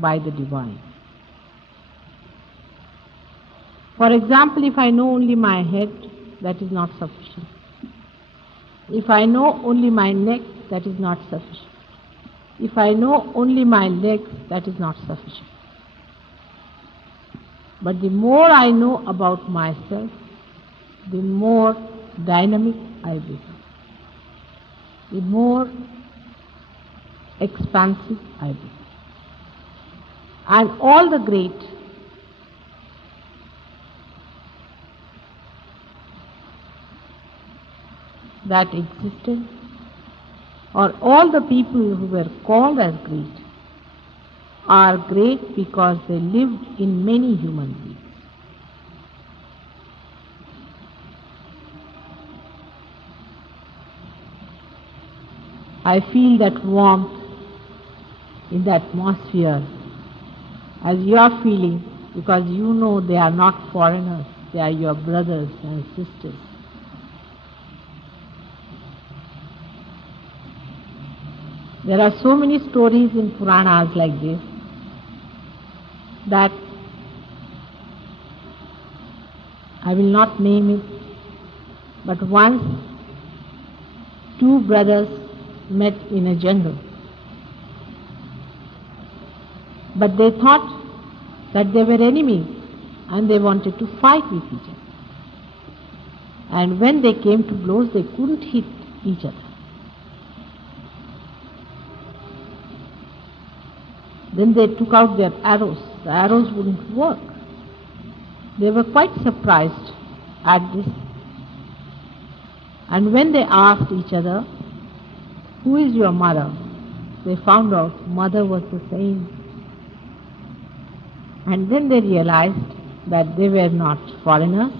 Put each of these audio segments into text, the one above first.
by the divine. For example, if I know only my head, that is not sufficient. If I know only my neck, that is not sufficient. If I know only my legs, that is not sufficient. But the more I know about myself, the more dynamic I become, the more expansive I become. And all the great that existed, or all the people who were called as great, are great because they lived in many human beings. I feel that warmth in the atmosphere as you are feeling, because you know they are not foreigners, they are your brothers and sisters. There are so many stories in Puranas like this, that I will not name it, but once two brothers met in a jungle. But they thought that they were enemies and they wanted to fight with each other. And when they came to blows, they couldn't hit each other. Then they took out their arrows. The arrows wouldn't work. They were quite surprised at this. And when they asked each other, "Who is your mother?" they found out mother was the same. And then they realized that they were not foreigners,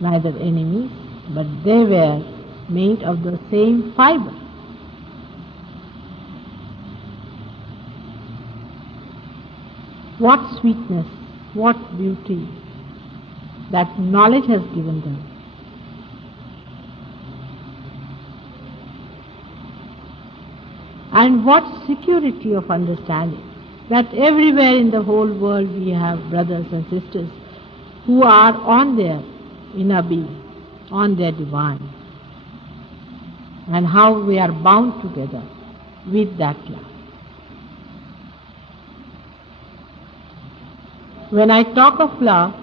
neither enemies, but they were made of the same fiber. What sweetness, what beauty that knowledge has given them. And what security of understanding that everywhere in the whole world we have brothers and sisters who are on their inner being, on their divine, and how we are bound together with that love. When I talk of love,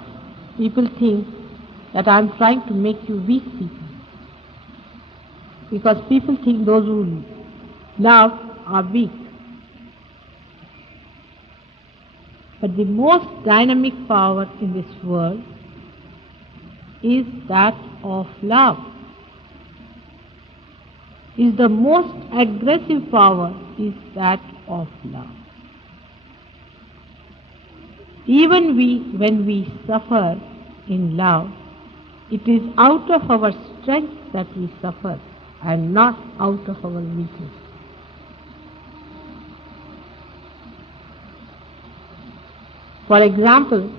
people think that I am trying to make you weak people, because people think those who love are weak. But the most dynamic power in this world is that of love. Is the most aggressive power is that of love. Even when we suffer in love, it is out of our strength that we suffer and not out of our weakness. For example,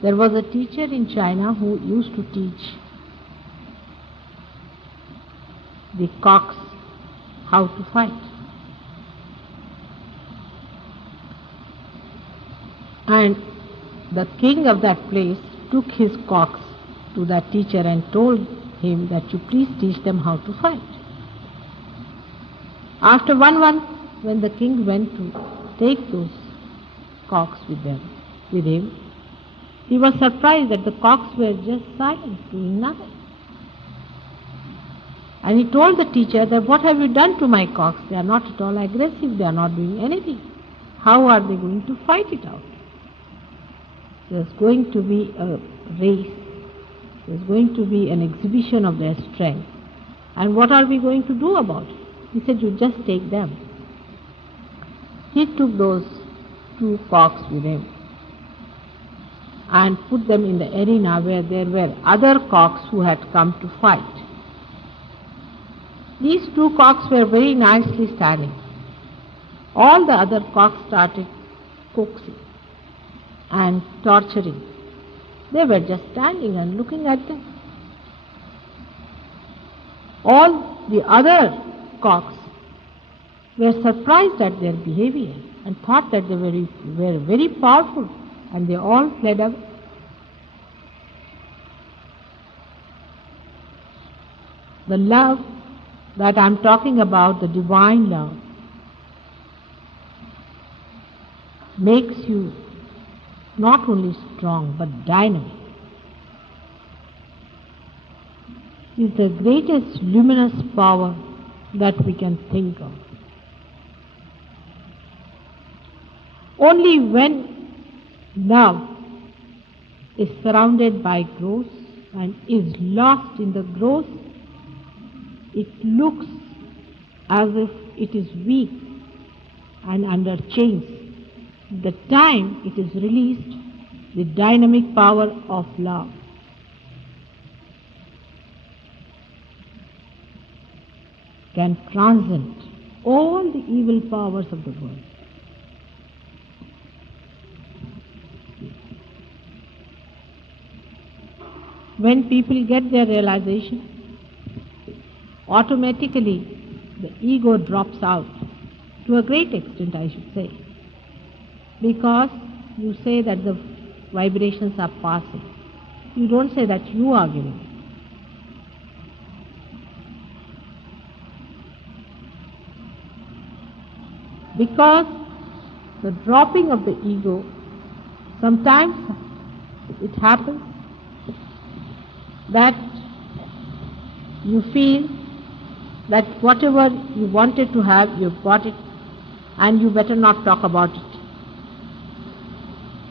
there was a teacher in China who used to teach the cocks how to fight. And the king of that place took his cocks to that teacher and told him that you please teach them how to fight. After 1 month, when the king went to take those cocks with him, he was surprised that the cocks were just silent, doing nothing. And he told the teacher that, "What have you done to my cocks? They are not at all aggressive, they are not doing anything. How are they going to fight it out? There's going to be a race, there's going to be an exhibition of their strength. And what are we going to do about it?" He said, "You just take them." He took those 2 cocks with him and put them in the arena where there were other cocks who had come to fight. These 2 cocks were very nicely standing. All the other cocks started coaxing and torturing. They were just standing and looking at them. All the other cocks were surprised at their behavior and thought that they were very powerful, and they all fled away. The love that I am talking about, the divine love, makes you not only strong but dynamic. It's the greatest luminous power that we can think of. Only when love is surrounded by growth and is lost in the growth, it looks as if it is weak and under chains. The time it is released, the dynamic power of love can transcend all the evil powers of the world. When people get their realization, automatically the ego drops out, to a great extent I should say, because you say that the vibrations are passing. You don't say that you are giving. Because the dropping of the ego, sometimes it happens that you feel that whatever you wanted to have, you've got it, and you better not talk about it.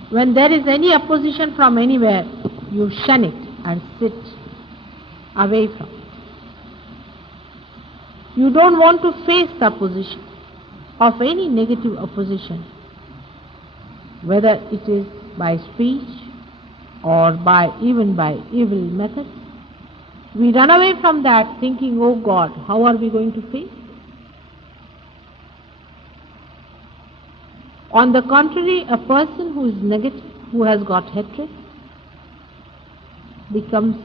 When there is any opposition from anywhere, you shun it and sit away from it. You don't want to face the opposition of any negative opposition, whether it is by speech or even by evil methods. We run away from that thinking, oh God, how are we going to face it? On the contrary, a person who is negative, who has got hatred, becomes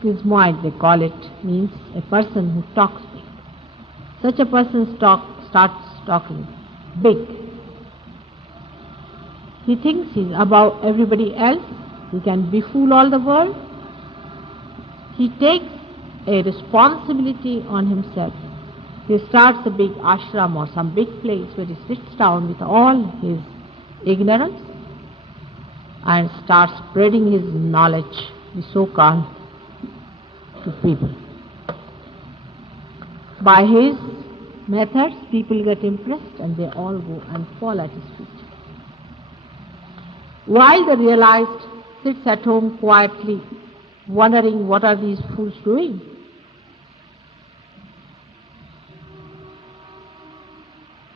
schismoid, they call it, means a person who talks big. Such a person starts talking big. He thinks he's above everybody else, he can befool all the world. He takes a responsibility on himself. He starts a big ashram or some big place where he sits down with all his ignorance and starts spreading his knowledge, the so-called, to people. By his methods, people get impressed and they all go and fall at his feet. While the realized sits at home quietly, wondering what are these fools doing.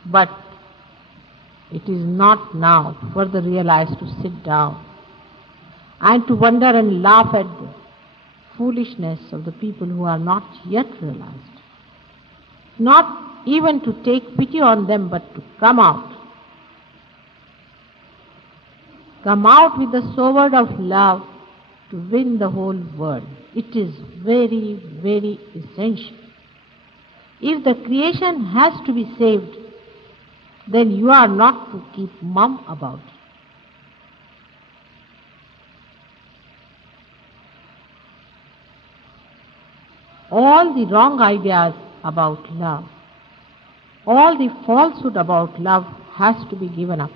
But it is not now for the realized to sit down and to wonder and laugh at the foolishness of the people who are not yet realized. Not even to take pity on them, but to come out. Come out with the sword of love to win the whole world. It is very, very essential. If the creation has to be saved, then you are not to keep mum about it. All the wrong ideas about love, all the falsehood about love has to be given up.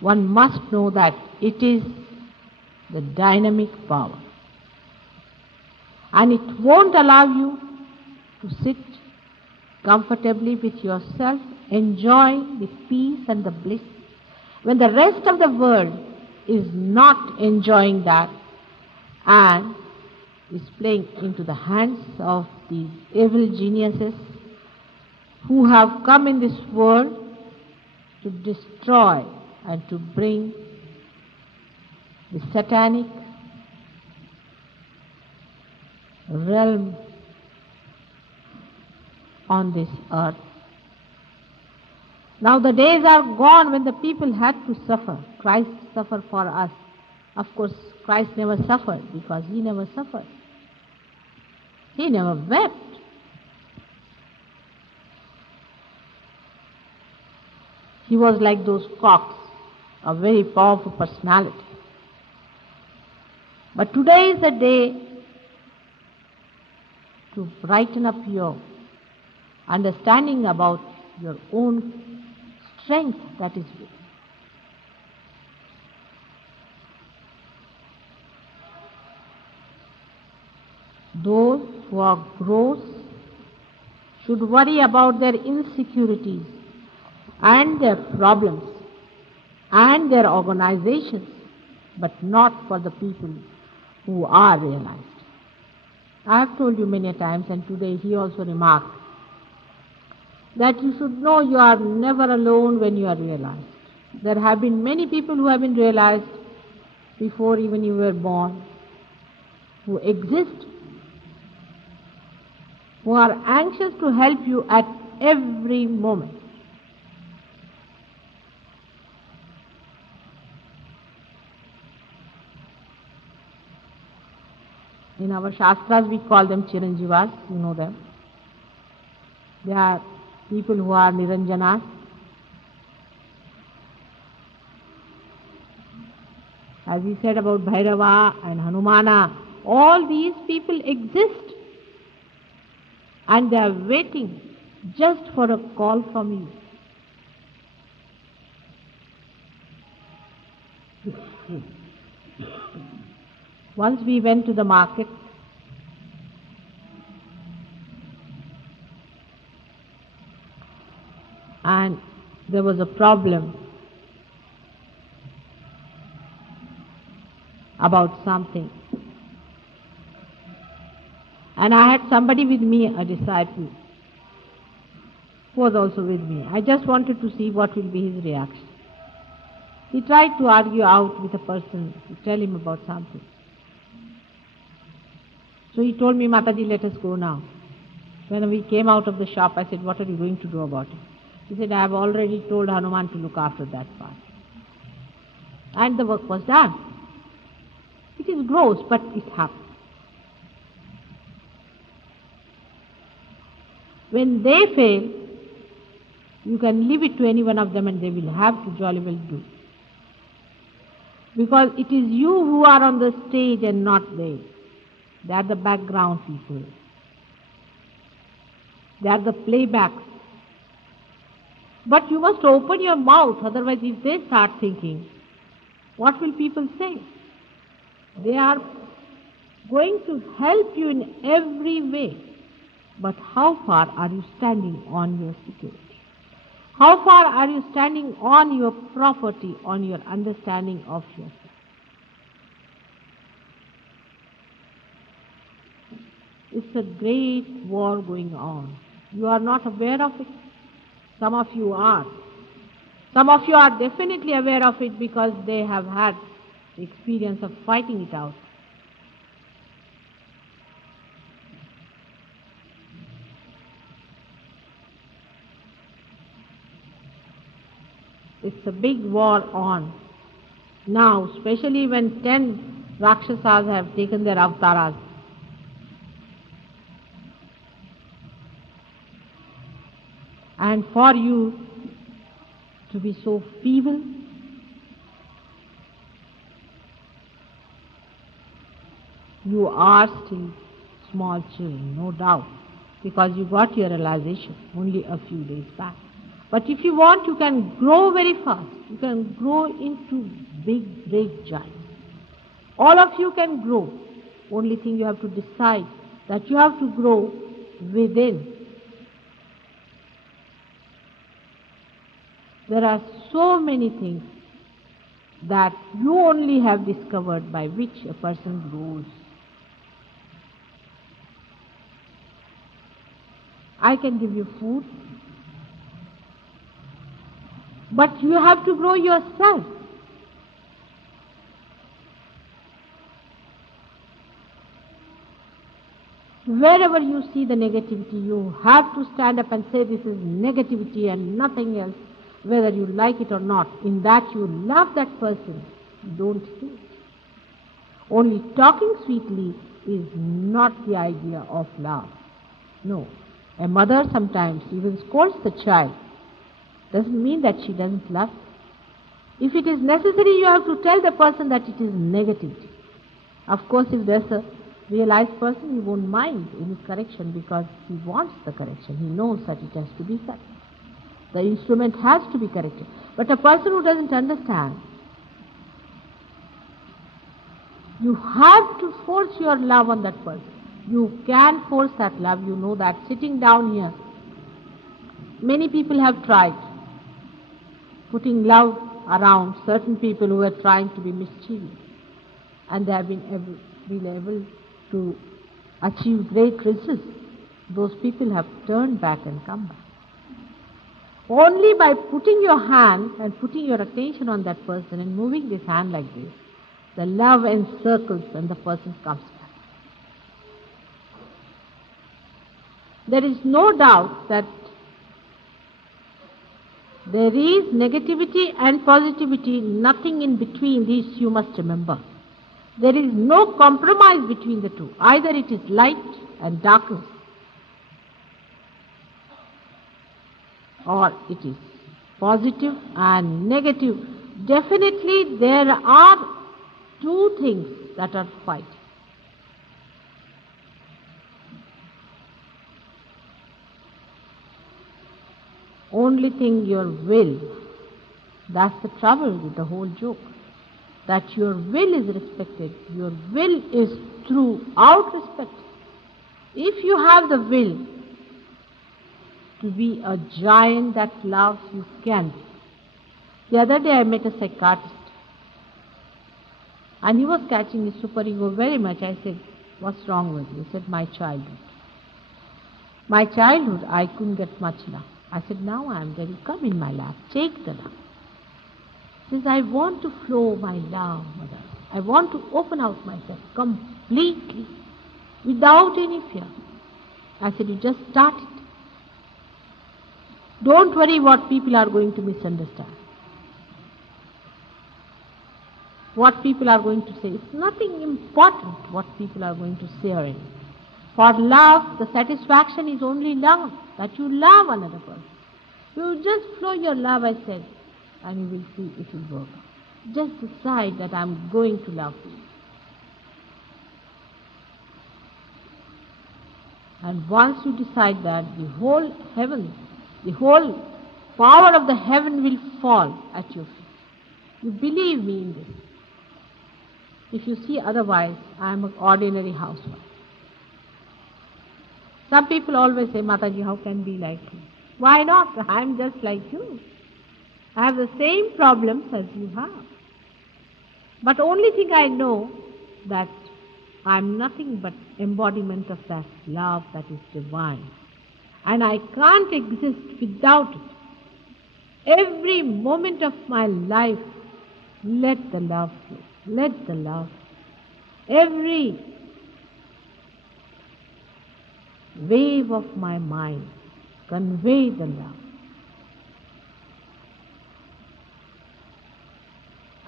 One must know that it is the dynamic power. And it won't allow you to sit comfortably with yourself, enjoying the peace and the bliss, when the rest of the world is not enjoying that and is playing into the hands of these evil geniuses who have come in this world to destroy and to bring the satanic realm on this earth. Now the days are gone when the people had to suffer. Christ suffered for us. Of course, Christ never suffered because he never suffered. He never wept. He was like those cocks, a very powerful personality. But today is the day to brighten up your understanding about your own strength that is within. Those who are gross should worry about their insecurities and their problems and their organizations, but not for the people who are realized. I have told you many times, and today he also remarked, that you should know you are never alone when you are realized. There have been many people who have been realized before even you were born, who exist, who are anxious to help you at every moment. In our Shastras we call them Chiranjivas, you know them. They are people who are Niranjanas. As we said about Bhairava and Hanumana, all these people exist and they are waiting just for a call from you. Once we went to the market, and there was a problem about something. And I had somebody with me, a disciple, who was also with me. I just wanted to see what will be his reaction. He tried to argue out with a person, to tell him about something. So he told me, Mataji, let us go now. When we came out of the shop, I said, what are you going to do about it? He said, I have already told Hanuman to look after that part. And the work was done. It is gross, but it happened. When they fail, you can leave it to any one of them and they will have to jolly well do. Because it is you who are on the stage and not they. They are the background people. They are the playbacks. But you must open your mouth, otherwise if they start thinking, what will people say? They are going to help you in every way. But how far are you standing on your security? How far are you standing on your property, on your understanding of yourself? It's a great war going on. You are not aware of it. Some of you are. Some of you are definitely aware of it because they have had the experience of fighting it out. It's a big war on. Now, especially when 10 Rakshasas have taken their avatars. And for you to be so feeble, you are still small children, no doubt, because you got your realization only a few days back. But if you want, you can grow very fast. You can grow into big, great giants. All of you can grow. Only thing you have to decide that you have to grow within. There are so many things that you only have discovered by which a person grows. I can give you food, but you have to grow yourself. Wherever you see the negativity, you have to stand up and say this is negativity and nothing else, whether you like it or not. In that you love that person, don't say it. Only talking sweetly is not the idea of love. No. A mother sometimes even scolds the child Doesn't mean that she doesn't love. If it is necessary, you have to tell the person that it is negativity. Of course, if there's a realized person, he won't mind in his correction because he wants the correction. He knows that it has to be such. The instrument has to be corrected. But a person who doesn't understand, you have to force your love on that person. You can force that love. You know that sitting down here, many people have tried putting love around certain people who were trying to be mischievous, and they have been able to achieve great results. Those people have turned back and come back. Only by putting your hand and putting your attention on that person and moving this hand like this, the love encircles and the person comes back. There is no doubt that there is negativity and positivity, nothing in between. These you must remember. There is no compromise between the two. Either it is light and darkness, or it is positive and negative. Definitely there are two things that are fighting. Only thing, your will. That's the trouble with the whole joke. That your will is respected. Your will is throughout respect. If you have the will to be a giant that loves, you can be. The other day I met a psychiatrist, and he was catching his superego very much. I said, "What's wrong with you?" He said, "My childhood. My childhood, I couldn't get much love." I said, "Now I am ready. Come in my lap. Take the love." He says, "I want to flow my love, Mother. I want to open out myself completely, without any fear." I said, "You just start it. Don't worry what people are going to misunderstand. What people are going to say. It's nothing important what people are going to say or anything. For love, the satisfaction is only love, that you love another person. You just flow your love," I said, "and you will see it will work. Just decide that I'm going to love you. And once you decide that, the whole heaven, the whole power of the heaven will fall at your feet. You believe me in this. If you see otherwise, I am an ordinary housewife." Some people always say, "Mataji, how can be like you?" Why not? I am just like you. I have the same problems as you have. But only thing I know that I am nothing but embodiment of that love that is divine. And I can't exist without it. Every moment of my life, let the love flow. Let the love. Every wave of my mind, convey the love.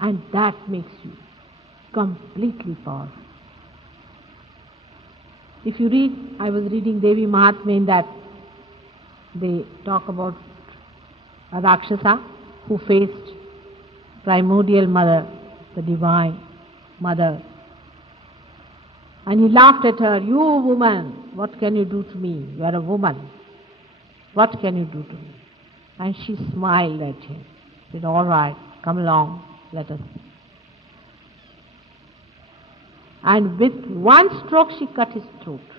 And that makes you completely powerful. If you read, I was reading Devi Mahatmya, in that they talk about a Rakshasa who faced primordial mother, the divine mother. And he laughed at her, "You woman, what can you do to me? You are a woman. What can you do to me?" And she smiled at him. Said, "All right, come along, let us see." And with one stroke she cut his throat.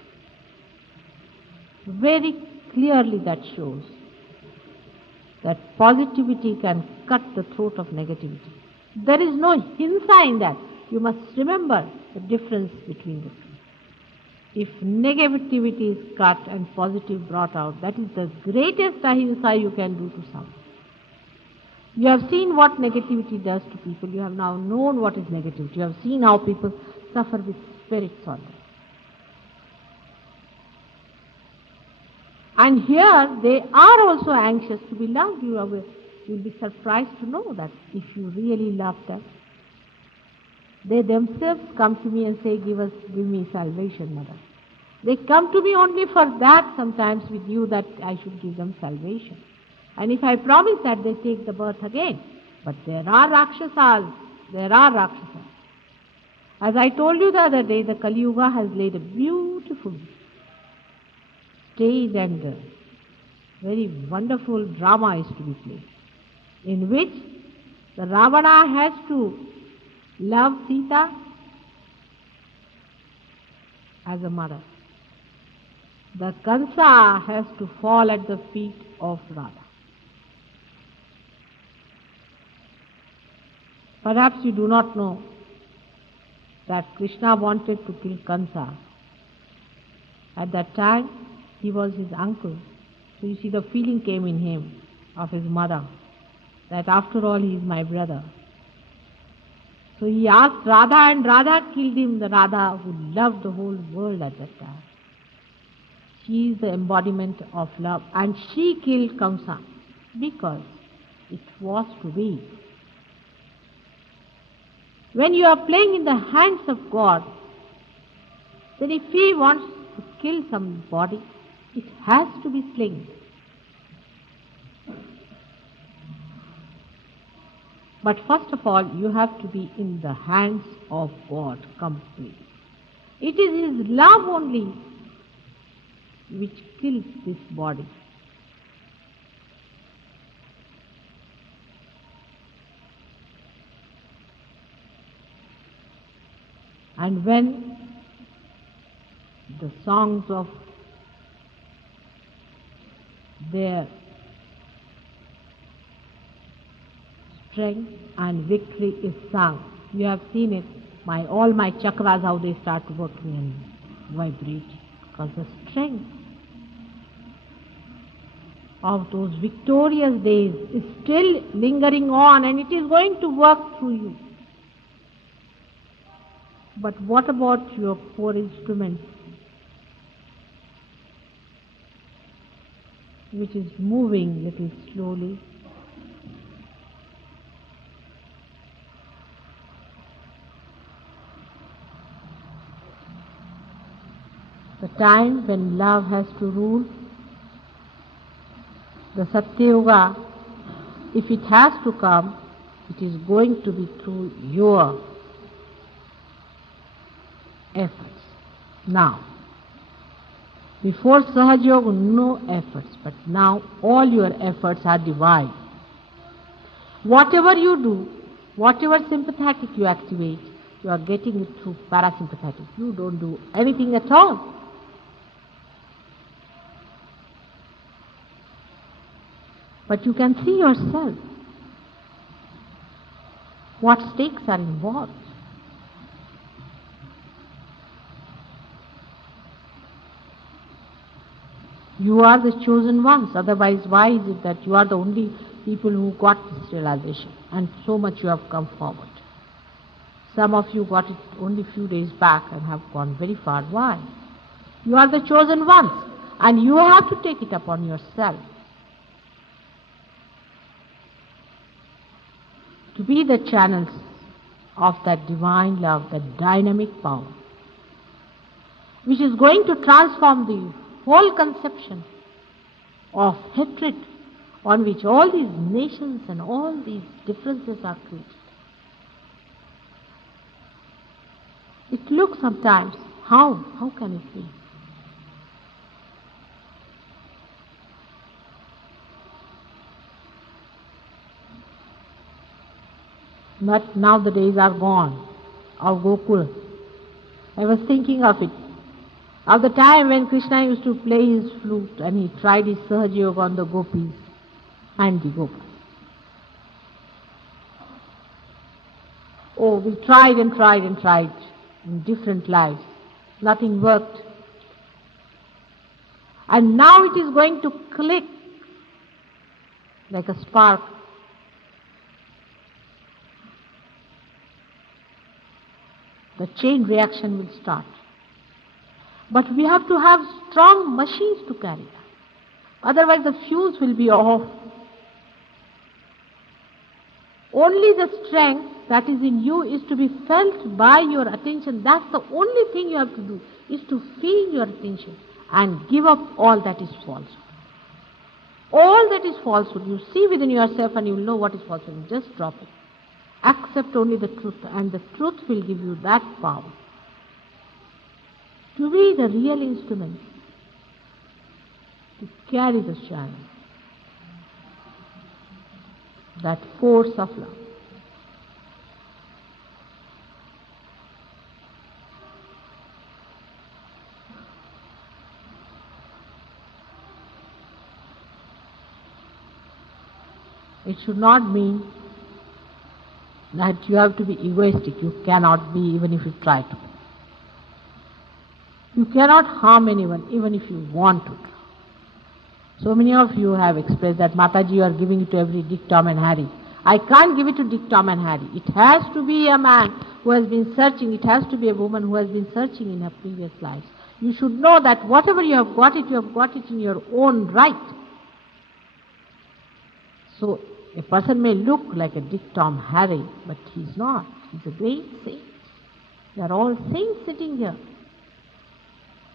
Very clearly that shows that positivity can cut the throat of negativity. There is no hinsa in that. You must remember the difference between the two. If negativity is cut and positive brought out, that is the greatest ahimsa you can do to someone. You have seen what negativity does to people. You have now known what is negativity. You have seen how people suffer with spirits on them. And here they are also anxious to be loved. You'll be surprised to know that if you really love them, they themselves come to me and say, give me salvation, Mother. They come to me only for that sometimes with you, that I should give them salvation. And if I promise that, they take the birth again. But there are Rakshasas. There are Rakshasas. As I told you the other day, the Kali Yuga has laid a beautiful stage and very wonderful drama is to be played, in which the Ravana has to love Sita as a mother. The Kansa has to fall at the feet of Radha. Perhaps you do not know that Krishna wanted to kill Kansa. At that time, he was his uncle. So you see, the feeling came in him of his mother, that after all he is my brother. So he asked Radha, and Radha killed him, the Radha who loved the whole world at that time. She is the embodiment of love, and she killed Kamsa because it was to be. When you are playing in the hands of God, then if He wants to kill somebody, it has to be slain. But first of all, you have to be in the hands of God completely. It is His love only which kills this body. And when the songs of their strength and victory is sung, you have seen it, all my chakras, how they start working and vibrating, because the strength of those victorious days is still lingering on, and it is going to work through you. But what about your poor instrument, which is moving little slowly? The time when love has to rule, the Satya Yuga, if it has to come, it is going to be through your efforts. Now, before Sahaj Yoga, no efforts, but now all your efforts are divine. Whatever you do, whatever sympathetic you activate, you are getting it through parasympathetic. You don't do anything at all. But you can see yourself what stakes are involved. You are the chosen ones, otherwise why is it that you are the only people who got this realization, and so much you have come forward? Some of you got it only a few days back and have gone very far. Why? You are the chosen ones, and you have to take it upon yourself to be the channels of that divine love, that dynamic power, which is going to transform the whole conception of hatred on which all these nations and all these differences are created. It looks sometimes, how can it be? But now the days are gone, of Gokul. I was thinking of it, of the time when Krishna used to play his flute and he tried his Sahaj Yoga on the gopis and the Gopas. Oh, we tried and tried and tried in different lives. Nothing worked. And now it is going to click like a spark. The chain reaction will start. But we have to have strong machines to carry that. Otherwise the fuse will be off. Only the strength that is in you is to be felt by your attention. That's the only thing you have to do, is to feel your attention and give up all that is false. All that is falsehood, you see within yourself and you will know what is falsehood. Just drop it. Accept only the truth, and the truth will give you that power to be the real instrument, to carry the channel, that force of love. It should not mean that you have to be egoistic. You cannot be, even if you try to. You cannot harm anyone, even if you want to. So many of you have expressed that, Mataji, you are giving it to every Dick, Tom and Harry. I can't give it to Dick, Tom and Harry. It has to be a man who has been searching. It has to be a woman who has been searching in her previous lives. You should know that whatever you have got it in your own right. So a person may look like a Dick, Tom, Harry, but he's not. He's a great saint. They are all saints sitting here.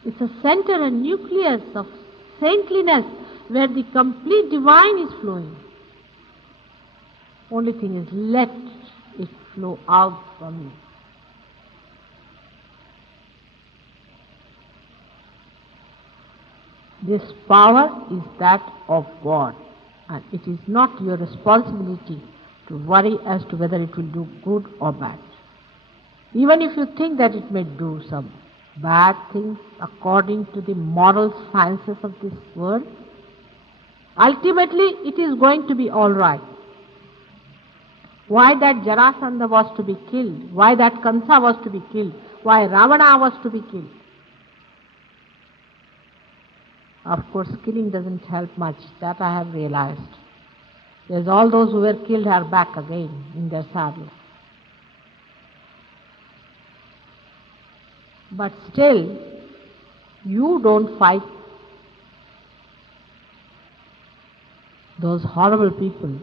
It's a center, a nucleus of saintliness where the complete divine is flowing. Only thing is, let it flow out from you. This power is that of God, and it is not your responsibility to worry as to whether it will do good or bad. Even if you think that it may do some bad things according to the moral sciences of this world, ultimately it is going to be all right. Why that Jarasandha was to be killed? Why that Kansa was to be killed? Why Ravana was to be killed? Of course, killing doesn't help much. That I have realized. There's all those who were killed are back again in their saddle. But still, you don't fight those horrible people.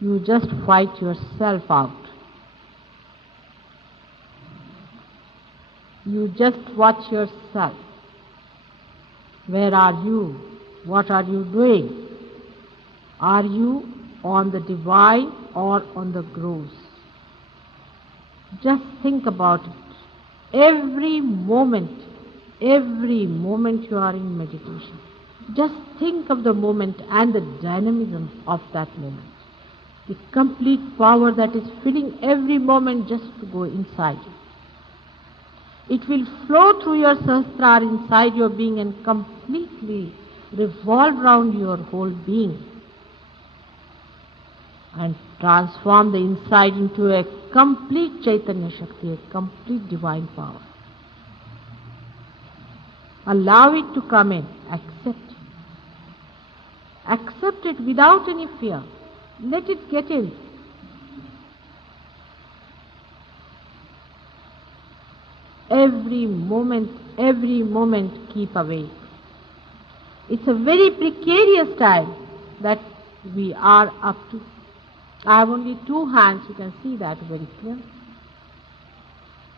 You just fight yourself out. You just watch yourself. Where are you? What are you doing? Are you on the divine or on the gross? Just think about it. Every moment you are in meditation, just think of the moment and the dynamism of that moment. The complete power that is filling every moment just to go inside you. It will flow through your sahasrara inside your being and completely revolve around your whole being and transform the inside into a complete Chaitanya Shakti, a complete divine power. Allow it to come in. Accept it. Accept it without any fear. Let it get in. Every moment keep awake. It's a very precarious time that we are up to. I have only two hands, you can see that very clearly.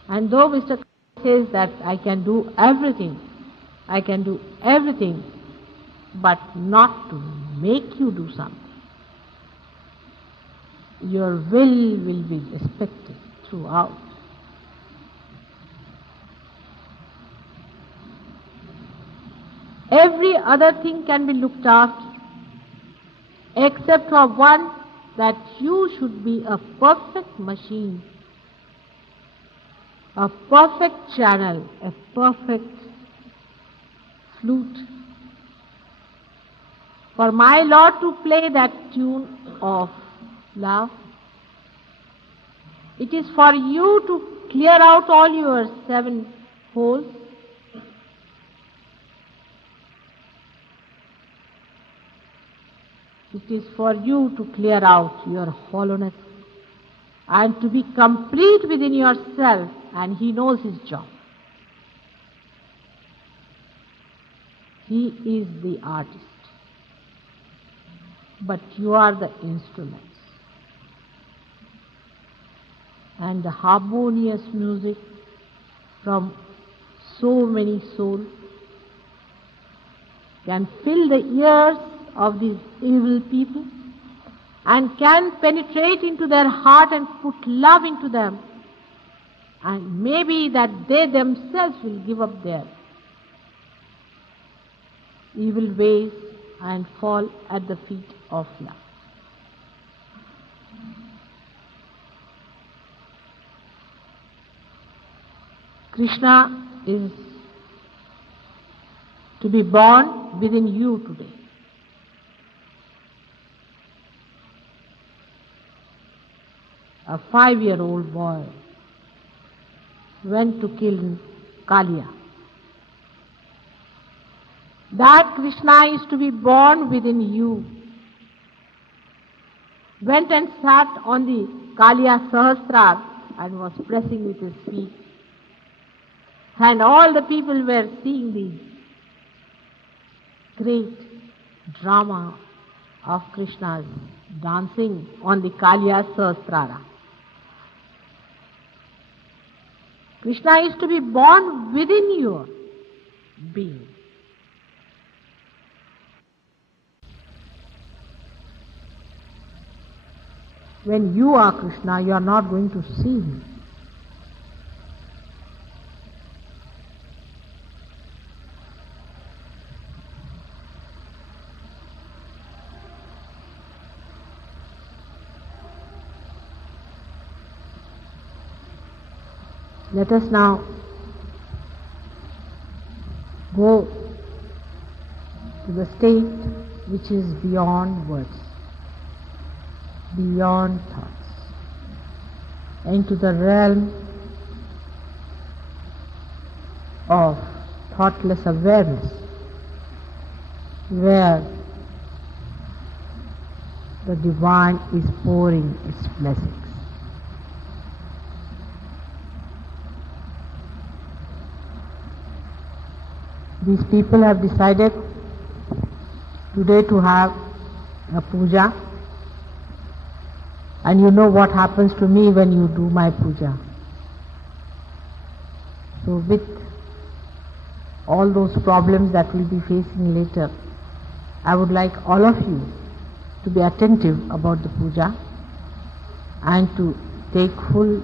And though Mr. says that I can do everything, but not to make you do something. Your will be respected throughout. Every other thing can be looked after, except for one, that you should be a perfect machine, a perfect channel, a perfect flute, for my Lord to play that tune of love. It is for you to clear out all your 7 holes. It is for you to clear out your hollowness and to be complete within yourself, and He knows His job. He is the artist, but you are the instruments. And the harmonious music from so many souls can fill the ears of these evil people and can penetrate into their heart and put love into them, and maybe that they themselves will give up their evil ways and fall at the feet of love. Krishna is to be born within you today. A 5-year-old boy went to kill Kaliya. That Krishna is to be born within you. Went and sat on the Kaliya Sahasrara and was pressing with his feet. And all the people were seeing the great drama of Krishna's dancing on the Kaliya Sahasrara. Krishna is to be born within your being. When you are Krishna, you are not going to see him. Let us now go to the state which is beyond words, beyond thoughts, into the realm of thoughtless awareness, where the divine is pouring its blessings. These people have decided today to have a puja, and you know what happens to me when you do my puja. So with all those problems that we'll be facing later, I would like all of you to be attentive about the puja and to take full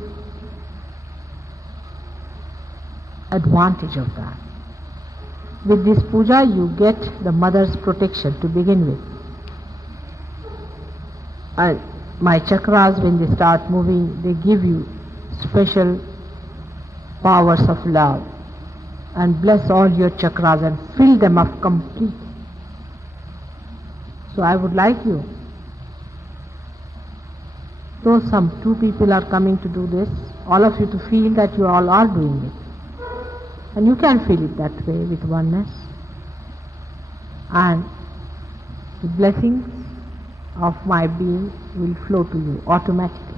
advantage of that. With this puja you get the mother's protection to begin with. And my chakras, when they start moving, they give you special powers of love and bless all your chakras and fill them up completely. So I would like you, though some 2 people are coming to do this, all of you to feel that you all are doing it. And you can feel it that way with oneness. And the blessings of my being will flow to you automatically.